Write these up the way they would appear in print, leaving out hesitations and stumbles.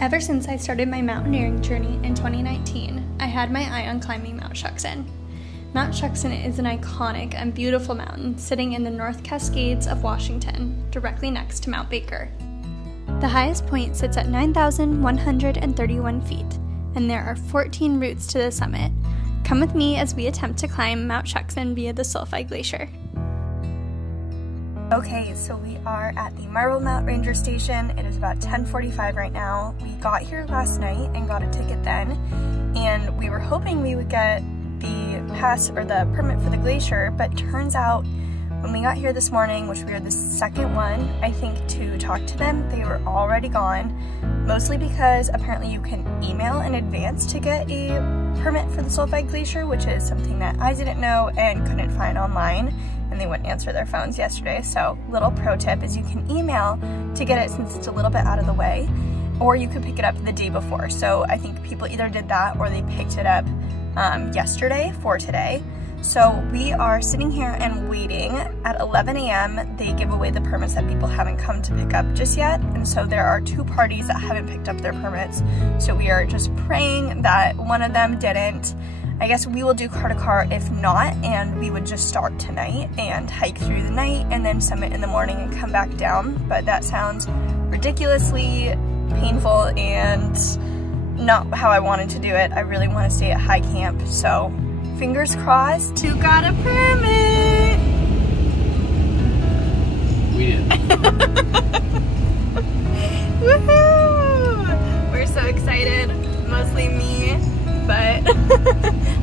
Ever since I started my mountaineering journey in 2019, I had my eye on climbing Mt Shuksan. Mt Shuksan is an iconic and beautiful mountain sitting in the North Cascades of Washington, directly next to Mount Baker. The highest point sits at 9,131 feet, and there are 14 routes to the summit. Come with me as we attempt to climb Mt Shuksan via the Sulphide Glacier. Okay, so we are at the Marble Mount Ranger Station. It is about 10:45 right now. We got here last night and got a ticket then, and we were hoping we would get the pass or the permit for the glacier, but turns out when we got here this morning, which we were the second one, I think, to talk to them, they were already gone, mostly because apparently you can email in advance to get a permit for the Sulphide Glacier, which is something that I didn't know and couldn't find online, and they wouldn't answer their phones yesterday. So little pro tip is you can email to get it since it's a little bit out of the way, or you could pick it up the day before. So I think people either did that or they picked it up yesterday for today. So we are sitting here and waiting. At 11 a.m. they give away the permits that people haven't come to pick up just yet, and so there are two parties that haven't picked up their permits. So we are just praying that one of them didn't. I guess we will do car to car if not, and we would just start tonight and hike through the night and then summit in the morning and come back down. But that sounds ridiculously painful and not how I wanted to do it. I really want to stay at high camp, so fingers crossed. Who got a permit? We did. Woohoo! We're so excited, mostly me, but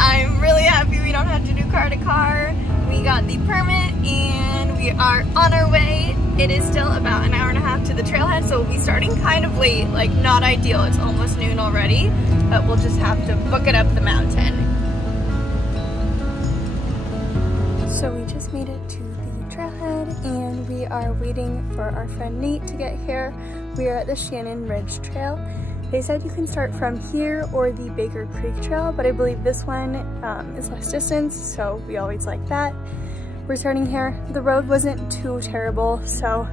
I'm really happy we don't have to do car to car. We got the permit and we are on our way. It is still about an hour and a half to the trailhead, so we'll be starting kind of late, like not ideal. It's almost noon already, but we'll just have to book it up the mountain. So we just made it to the trailhead and we are waiting for our friend Nate to get here. We are at the Shannon Ridge Trail. They said you can start from here or the Baker Creek Trail, but I believe this one is less distance, so we always like that. We're starting here. The road wasn't too terrible, so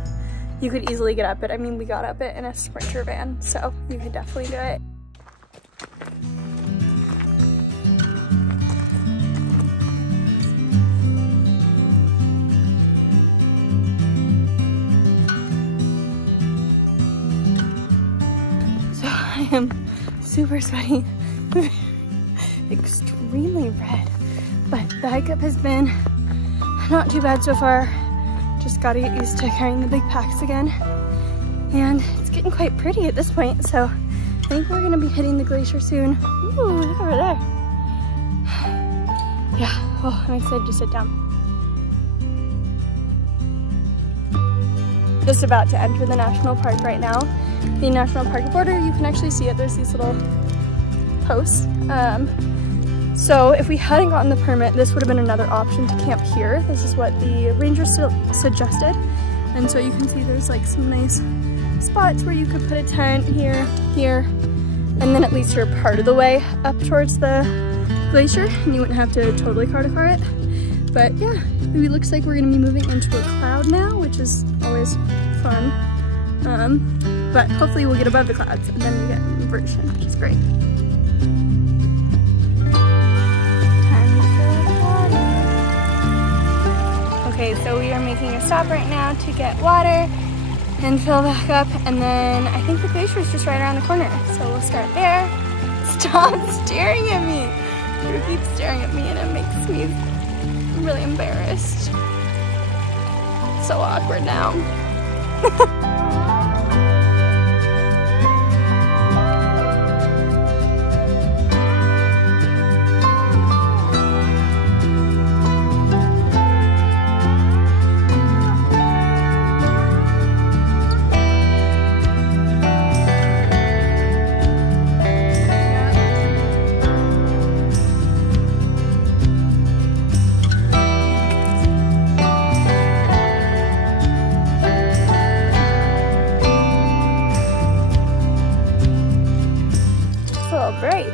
you could easily get up it. I mean, we got up it in a Sprinter van, so you could definitely do it. I am super sweaty, extremely red, but the hike up has been not too bad so far. Just gotta get used to carrying the big packs again, and it's getting quite pretty at this point, so I think we're gonna be hitting the glacier soon. Ooh, look over there. Yeah, oh, I'm excited to sit down. Just about to enter the national park right now. The national park border, you can actually see it. There's these little posts. So if we hadn't gotten the permit, this would have been another option to camp here. This is what the rangers suggested. And so you can see there's like some nice spots where you could put a tent here, here, and then at least you're part of the way up towards the glacier and you wouldn't have to totally car to car it. But yeah, it looks like we're gonna be moving into a cloud now, which is always fun. But hopefully we'll get above the clouds and then we get inversion, which is great. Okay, so we are making a stop right now to get water and fill back up, and then I think the glacier is just right around the corner, so we'll start there. Stop staring at me! You keep staring at me and it makes me really embarrassed. So awkward now. Great.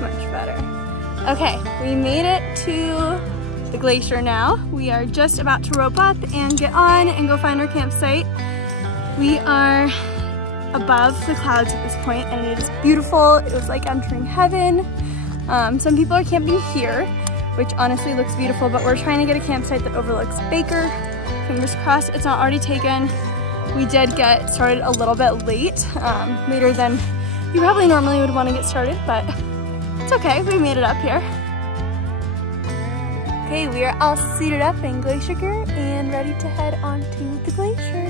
Much better. Okay, we made it to the glacier now. We are just about to rope up and get on and go find our campsite. We are above the clouds at this point, and it is beautiful. It was like entering heaven. Some people are camping here, which honestly looks beautiful, but we're trying to get a campsite that overlooks Baker. Fingers crossed it's not already taken. We did get started a little bit late, later than you probably normally would want to get started, but it's okay, we made it up here. Okay, we are all seated up in glacier gear and ready to head on to the glacier.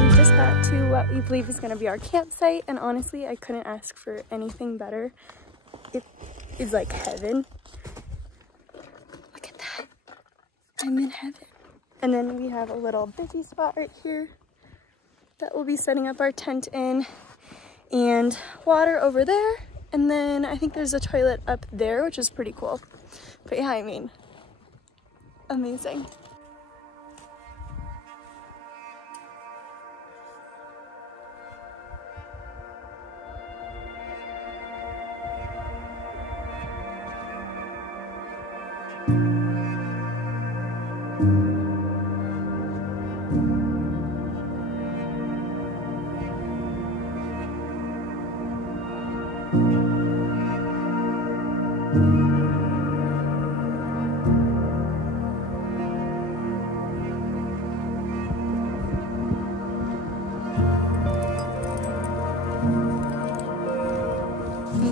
We just got to what we believe is going to be our campsite, and honestly, I couldn't ask for anything better. It is like heaven. Look at that. I'm in heaven. And then we have a little busy spot right here that we'll be setting up our tent in, and water over there, and then I think there's a toilet up there, which is pretty cool. But yeah, I mean, amazing.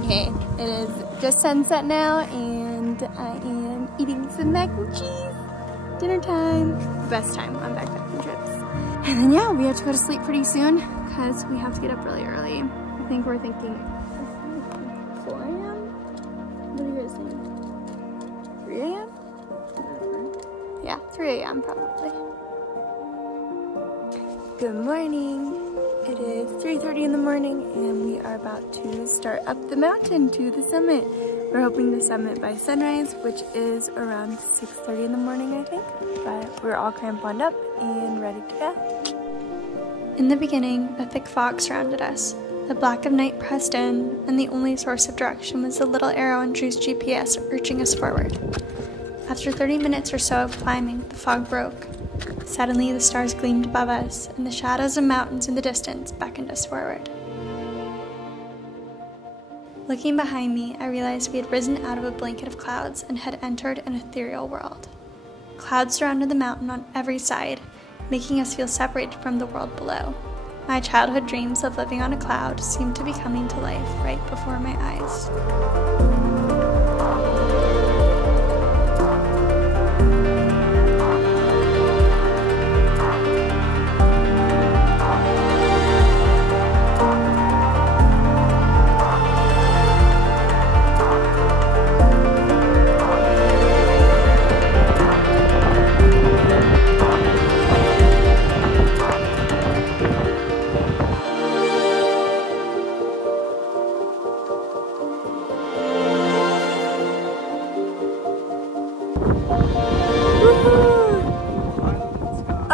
Okay, it is just sunset now, and I am eating some mac and cheese. Dinner time. Best time on backpacking trips. And then yeah, we have to go to sleep pretty soon because we have to get up really early. I think we're thinking 4 a.m.? What are you guys thinking? 3 a.m.? Yeah, 3 a.m. probably. Good morning. It is 3:30 in the morning, and we are about to start up the mountain to the summit. We're hoping to summit by sunrise, which is around 6:30 in the morning, I think. But we're all cramponed up and ready to go. In the beginning, a thick fog surrounded us. The black of night pressed in, and the only source of direction was the little arrow on Drew's GPS urging us forward. After 30 minutes or so of climbing, the fog broke. Suddenly, the stars gleamed above us, and the shadows of mountains in the distance beckoned us forward. Looking behind me, I realized we had risen out of a blanket of clouds and had entered an ethereal world. Clouds surrounded the mountain on every side, making us feel separated from the world below. My childhood dreams of living on a cloud seemed to be coming to life right before my eyes.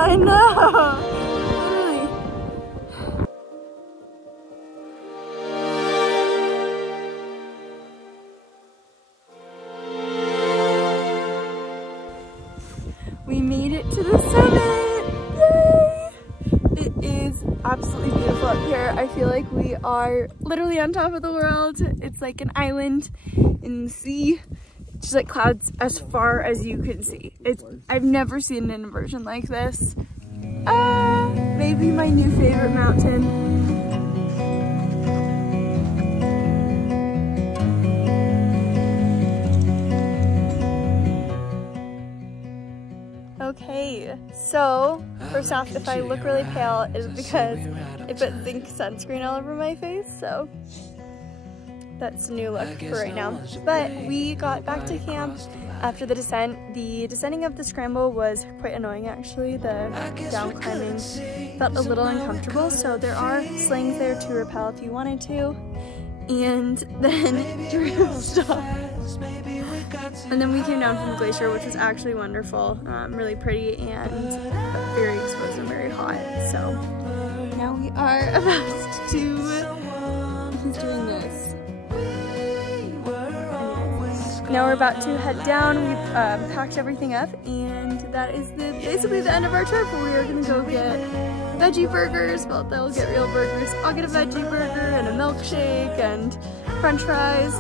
I know! Really. We made it to the summit! Yay! It is absolutely beautiful up here. I feel like we are literally on top of the world. It's like an island in the sea. Just like clouds as far as you can see. I've never seen an inversion like this. Maybe my new favorite mountain. Okay, so first off, if I look really pale, it is because I put zinc sunscreen all over my face, so that's a new look for right now. But we got back to camp after the descent. The descending of the scramble was quite annoying actually. The down climbing felt a little uncomfortable, so there are slings there to rappel if you wanted to. And then Drew stopped. And then we came down from the glacier, which was actually wonderful, really pretty and very exposed and very hot. So now we are about to, he's doing this. now we're about to head down. We've packed everything up, and that is basically the end of our trip. We are gonna go get veggie burgers. Well, they'll get real burgers. I'll get a veggie burger and a milkshake and french fries.